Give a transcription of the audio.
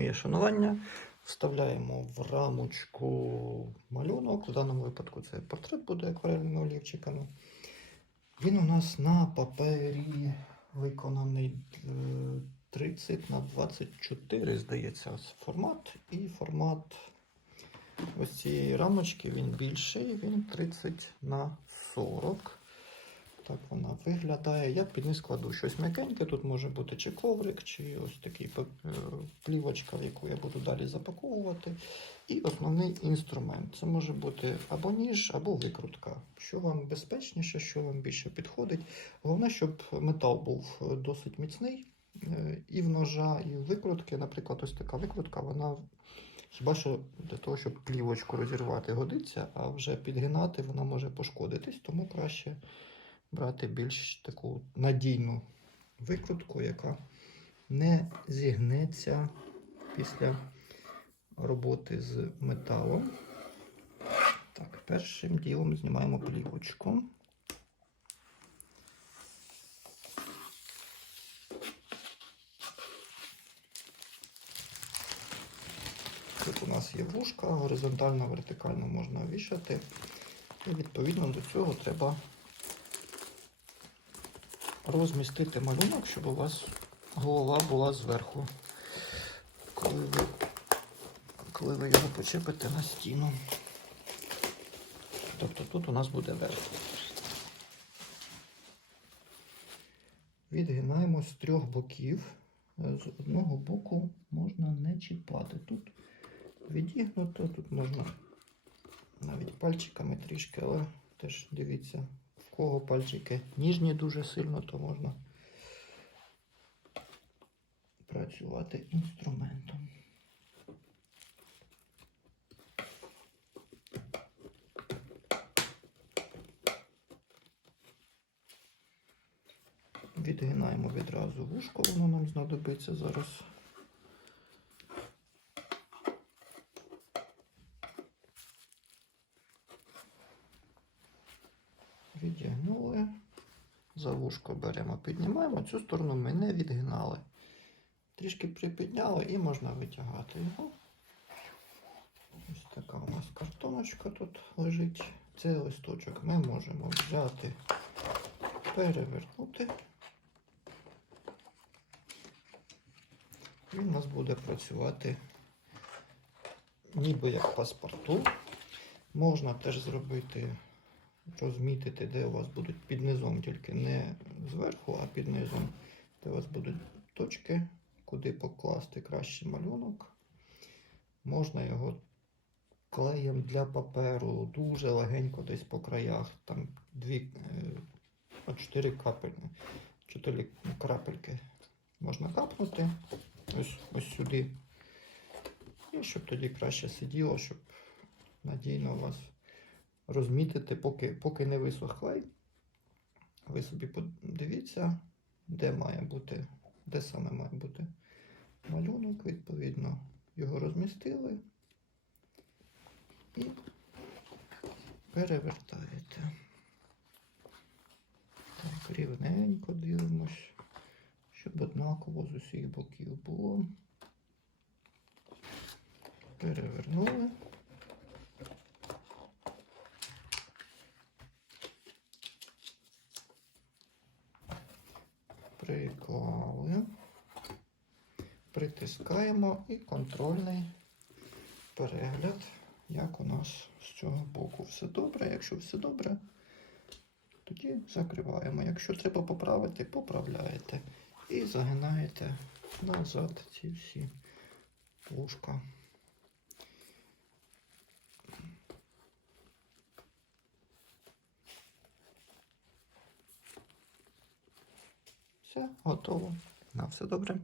моє шанування. Вставляємо в рамочку малюнок. В даному випадку це портрет буде акварельними олівчиками. Він у нас на папері виконаний е, 30 на 24, здається, формат. І формат ось цієї рамочки він більший, він 30 на 40. Так вона виглядає. Я під низ кладу щось м'якеньке. Тут може бути чи коврик, чи ось такий е, плівочка, в яку я буду далі запаковувати. І основний інструмент. Це може бути або ніж, або викрутка. Що вам безпечніше, що вам більше підходить. Головне, щоб метал був досить міцний. Е, І в ножа, і в викрутки, наприклад, ось така викрутка, вона хіба що для того, щоб плівочку розірвати, годиться, а вже підгинати вона може пошкодитись, тому краще брати більш таку надійну викрутку, яка не зігнеться після роботи з металом. Так, першим ділом знімаємо плівочку. Тут у нас є вушка, горизонтально, вертикально можна вішати. І відповідно до цього треба розмістити малюнок, щоб у вас голова була зверху, коли ви, коли ви його почепите на стіну. Тобто тут у нас буде верх. Відгинаємо з трьох боків. З одного боку можна не чіпати. Тут відігнуто, тут можна навіть пальчиками трішки, але теж дивіться, кого пальчики ніжні дуже сильно, то можна працювати інструментом. Відгинаємо відразу вушко, воно нам знадобиться зараз. Відігнули. За вушко беремо, піднімаємо. Цю сторону ми не відгинали. Трішки припідняли і можна витягати його. Ось така у нас картоночка тут лежить. Цей листочок ми можемо взяти, перевернути. Він у нас буде працювати ніби як паспорту. Можна теж зробити, розмітити, де у вас будуть під низом, тільки не зверху, а під низом, де у вас будуть точки, куди покласти кращий малюнок. Можна його клеєм для паперу дуже легенько десь по краях, там е, чотири капельки, чотири крапельки можна капнути ось, ось сюди. І щоб тоді краще сиділо, щоб надійно у вас розмітити, поки, поки не висох клей. Ви собі подивіться, де має бути, де саме має бути малюнок, відповідно, його розмістили і перевертаєте. Так, рівненько дивимось щоб однаково з усіх боків було. Перевернули. Приклали. Притискаємо і контрольний перегляд, як у нас з цього боку все добре. Якщо все добре, тоді закриваємо. Якщо треба поправити, поправляєте. І загинаєте назад ці всі вушка. Все, готово. На все добре.